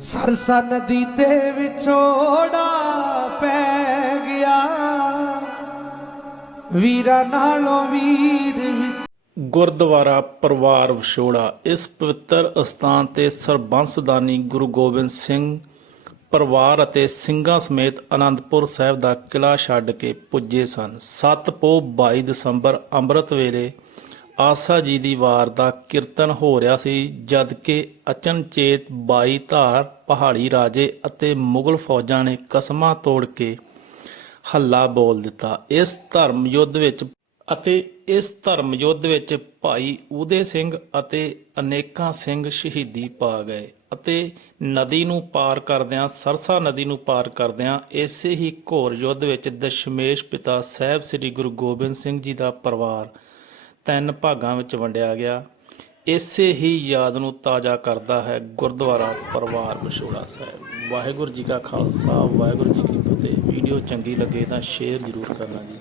ਸਰਸਾ ਨਦੀ ਤੇ ਵਿਛੋੜਾ ਪੈ ਗਿਆ। ਵੀਰਾਂ ਨਾਲੋਂ ਵੀਰ ਗੁਰਦੁਆਰਾ ਪਰਿਵਾਰ ਵਿਛੋੜਾ, ਇਸ ਪਵਿੱਤਰ ਅਸਥਾਨ ਤੇ ਸਰਬੰਸਦਾਨੀ ਗੁਰੂ ਗੋਬਿੰਦ ਸਿੰਘ ਪਰਿਵਾਰ ਅਤੇ ਸਿੰਘਾਂ ਸਮੇਤ ਅਨੰਦਪੁਰ ਸਾਹਿਬ ਦਾ ਕਿਲਾ ਛੱਡ ਕੇ ਪੁੱਜੇ ਸਨ। 7 ਪੋ 22 ਦਸੰਬਰ ਅੰਮ੍ਰਿਤ ਵੇਲੇ ਆਸਾ ਜੀ ਦੀ ਵਾਰ ਦਾ ਕੀਰਤਨ ਹੋ ਰਿਹਾ ਸੀ, ਜਦ ਕਿ ਅਚਨਚੇਤ ਬਾਈ ਧਾਰ, ਪਹਾੜੀ ਰਾਜੇ ਅਤੇ ਮੁਗਲ ਫੌਜਾਂ ਨੇ ਕਸਮਾਂ ਤੋੜ ਕੇ ਹੱਲਾ ਬੋਲ ਦਿੱਤਾ। ਇਸ ਧਰਮ ਯੁੱਧ ਵਿੱਚ ਅਤੇ ਇਸ ਧਰਮ ਯੁੱਧ ਵਿੱਚ ਭਾਈ ਊਦੇ ਸਿੰਘ ਅਤੇ ਅਨੇਕਾਂ ਸਿੰਘ ਸ਼ਹੀਦੀ ਪਾ ਗਏ ਅਤੇ ਨਦੀ ਨੂੰ ਪਾਰ ਕਰਦਿਆਂ, ਸਰਸਾ ਨਦੀ ਨੂੰ ਪਾਰ ਕਰਦਿਆਂ ਇਸੇ ਹੀ ਘੋਰ ਯੁੱਧ ਵਿੱਚ ਦਸ਼ਮੇਸ਼ ਪਿਤਾ ਸਾਹਿਬ ਸ੍ਰੀ ਗੁਰੂ ਗੋਬਿੰਦ ਸਿੰਘ ਜੀ ਦਾ ਪਰਿਵਾਰ ਤਿੰਨ ਭਾਗਾਂ ਵਿੱਚ ਵੰਡਿਆ ਗਿਆ। ਇਸੇ ਹੀ ਯਾਦ ਨੂੰ ਤਾਜ਼ਾ ਕਰਦਾ ਹੈ ਗੁਰਦੁਆਰਾ ਪਰਿਵਾਰ ਵਿਛੋੜਾ ਸਾਹਿਬ। ਵਾਹਿਗੁਰੂ ਜੀ ਕਾ ਖਾਲਸਾ, ਵਾਹਿਗੁਰੂ ਜੀ ਕੀ ਫਤਿਹ। ਵੀਡੀਓ ਚੰਗੀ ਲੱਗੇ ਤਾਂ ਸ਼ੇਅਰ ਜ਼ਰੂਰ ਕਰਨਾ ਜੀ।